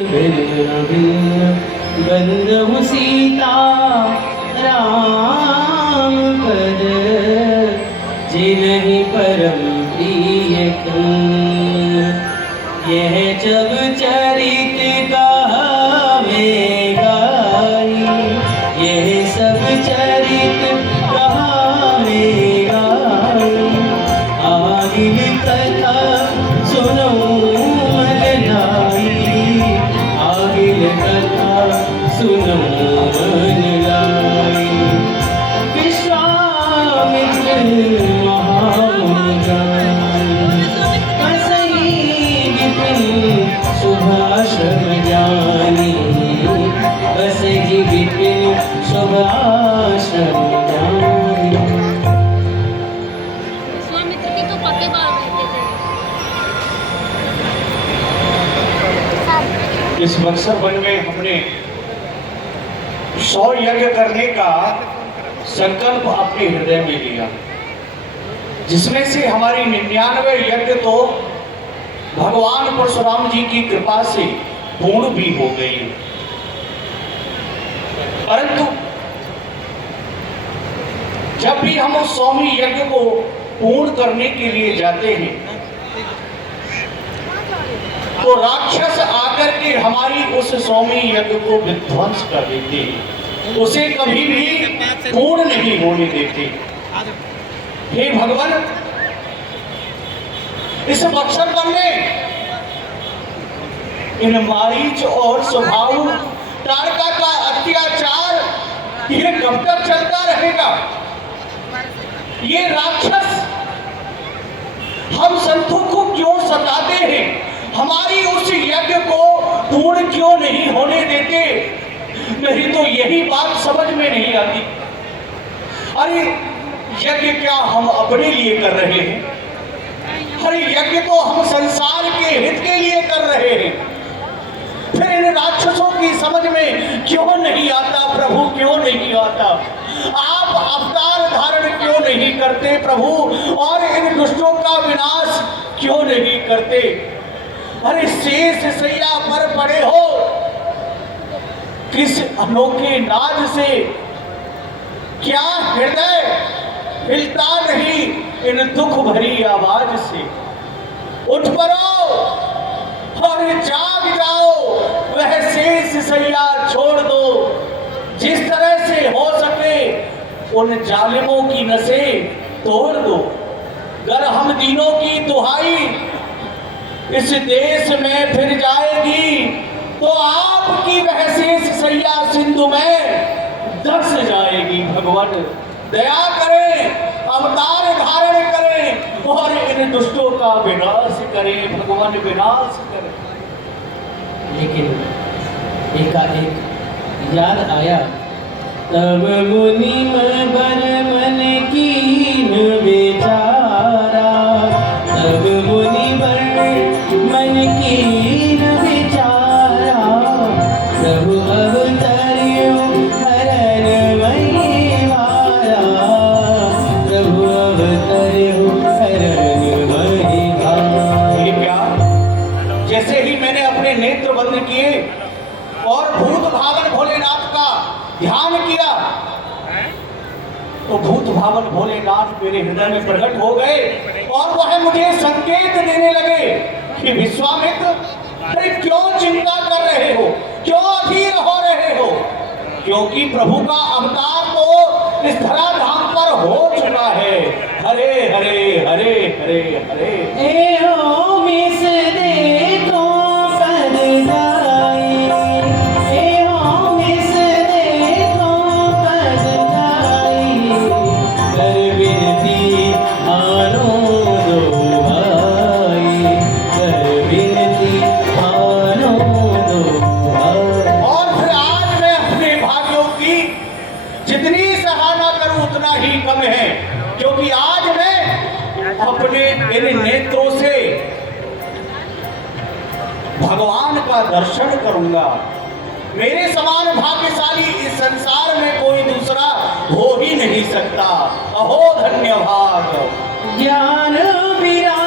भिन्न भिन्न बंधु सीता राम पद जिन्हि परम प्रिय किन्ह। यह जब चरित कहावे गाई, यह सब चरित कहावे गाई। आगिल कथा सुनो मन लाई, आगिल कथा सुनो मन लाई। विश्वामित्र शुभाश्रम जानी, बस ही विपिन शुभाश्रम जानी। विश्वामित्र की तो पक्के बाल रहते थे। इस बक्सर वन में हमने 100 यज्ञ करने का संकल्प अपने हृदय में लिया, जिसमें से हमारी 99 यज्ञ तो भगवान परशुराम जी की कृपा से पूर्ण भी हो गई। परंतु जब भी हम उस 100वें यज्ञ को पूर्ण करने के लिए जाते हैं तो राक्षस आकर के हमारी उस 100वें यज्ञ को विध्वंस कर देते हैं, उसे कभी भी पूर्ण नहीं होने देते। हे भगवान, इस बक्सर वन में इन मारीच और स्वभाव तारका का अत्याचार ये कब तक चलता रहेगा? ये राक्षस हम संतों को क्यों सताते हैं? हमारी उस यज्ञ को पूर्ण क्यों नहीं होने देते? नहीं तो यही बात समझ में नहीं आती। अरे यज्ञ क्या हम अपने लिए कर रहे हैं? अरे यज्ञ तो हम संसार के हित के लिए कर रहे हैं। फिर इन राक्षसों की समझ में क्यों नहीं आता प्रभु, क्यों नहीं आता? आप अवतार धारण क्यों नहीं करते प्रभु, और इन दुष्टों का विनाश क्यों नहीं करते? अरे शेष सैया पर पड़े हो, किस अनोखे नाद से क्या हृदय हिलता नहीं इन दुख भरी आवाज से? उठ पड़ो और जाग जाओ, वह शेष सैया छोड़ दो। जिस तरह से हो सके उन जालिमों की नसें तोड़ दो। गर हम दीनों की दुहाई इस देश में फिर जाएगी तो आपकी वह शेष सैया सिंधु में धस जाएगी। भगवान दया करें, अवतार धारण करें और इन दुष्टों का विनाश करें। भगवान विनाश करें। लेकिन एकाएक याद आया, तब मुनि बर मन कीन विचारा, तब मुनि बर मन कीन विचारा। प्रभु अवतर्यो हरन महिवारा, प्रभु अवतर्यो हरन महिवारा। ये क्या? जैसे ही मैंने अपने नेत्र बंद किए और भूत भावन भोलेनाथ का ध्यान किया तो भूत भावन भोलेनाथ मेरे हृदय में प्रकट हो गए और वह मुझे संकेत देने लगे कि विश्वामित्र, अरे क्यों चिंता कर रहे हो, क्यों अधीर हो रहे हो? क्योंकि प्रभु का अवतार तो इस धराधाम पर हो चुका है। हरे हरे हरे हरे हरे। एहो मिस देखो पद गाई, एहो मिस देखो पद गाई। कर विनती आनो दो भाई, कर विनती आनो दो भाई। और फिर आज मैं अपने भाइयों की जितनी सराहना करूं उतना ही कम है, क्योंकि आज मैं अपने इन नेत्रों से भगवान का दर्शन करूंगा। मेरे समान भाग्यशाली इस संसार में कोई दूसरा हो ही नहीं सकता। अहो धन्यवाद। ज्ञान विरा